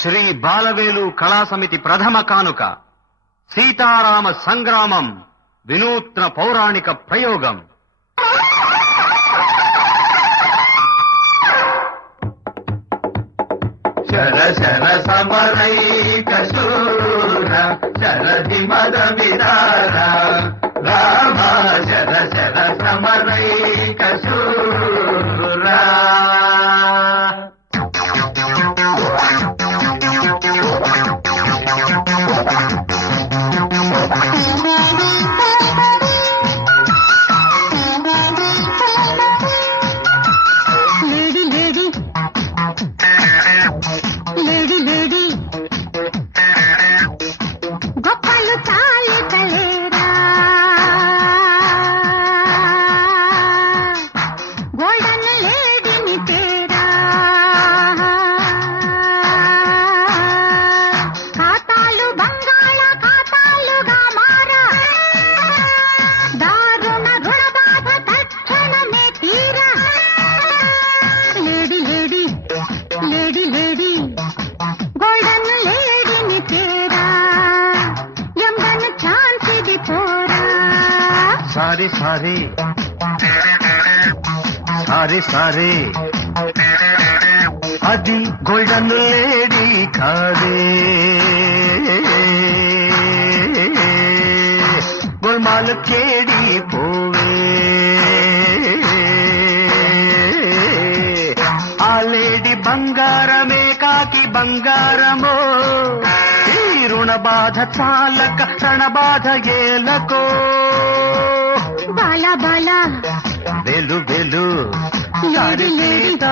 శ్రీ బాలవేలు కళా సమితి ప్రథమ కానుక సీతారామ సంగ్రామం వినూత్న పౌరాణిక ప్రయోగం. శర శర సమరైక శూర శరధి మద విదార రామ శర శర సమరైక శూర. సారీ సారీ సారీ సారీ అది గోల్డెన్ లేడీ కాదే, గోల్మాల్ కేడి పోవే. ఆ లేడీ బంగారమే కాకి బంగారమో, ఈ రుణ బాధ చాలక రణబాధ ఏలకో. బాలా బాలా వెలు వెలు lady lady lady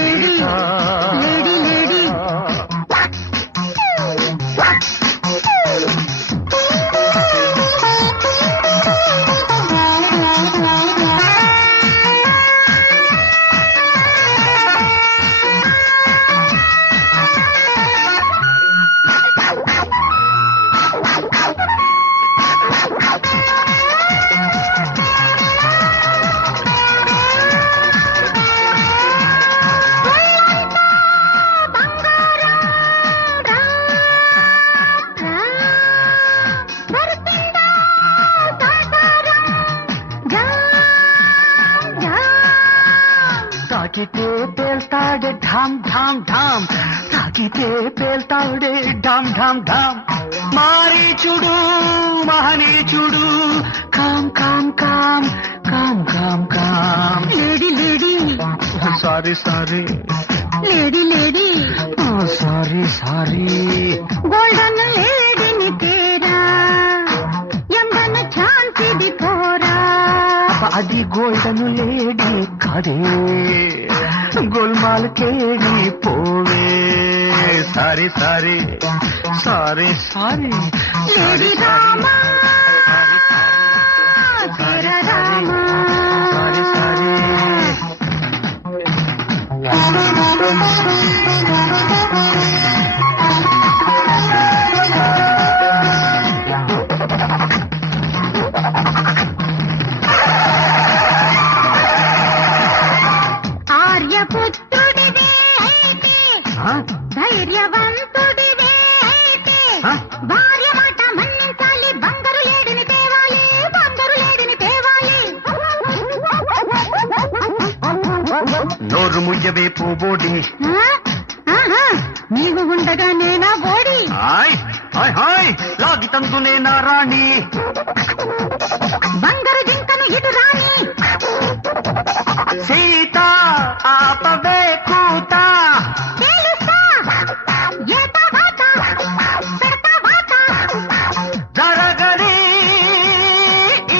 lady lady lady. తాకితే పేల్తాడే ఢామ్ ఢామ్ ఢామ్, తాకితే పేల్తాడే ఢామ్ ఢామ్ ఢామ్. మారీచుడు మహనీచుడు కామ్ కామ్ కామ్ కామ్ కామ్ కామ్. Lady lady sorry sorry lady lady sorry sorry. Golden లేడీని తేరా ఎంబన ఛాన్సిది పోరా. అది గోల్డెన్ లేడీ కాదే, గోల్మాల్ కేడి పోవే. Sorry sorry sorry sorry lady Rama తెర రామా. Sorry sorry. ఆర్యపుత్రుడివే అయితే ధైర్యవంతుడివే అయితే భార్య మాట మన్నించాలి. బంగారు లేడిని తేవాలి, బంగారు లేడిని తేవాలి. నోరు ముయ్యవే పోబోడి, నీవు ఉండగా నేనా బోడి. హాయ్ హాయ్ హాయ్ లాగి తందునే నా రాణి. బంగారు జింకను ఇటు రాని. సీత ఆపవే కూత, తేలుస్తా ఏత వాత పెడతా వాత. జరగని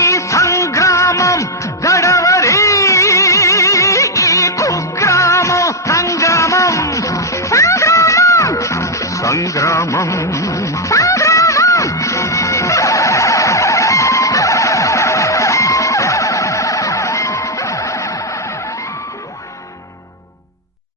ఈ సంగ్రామం గడవరి ఈ కుగ్రామం. సంగ్రామం సంగ్రామం సంగ్రామం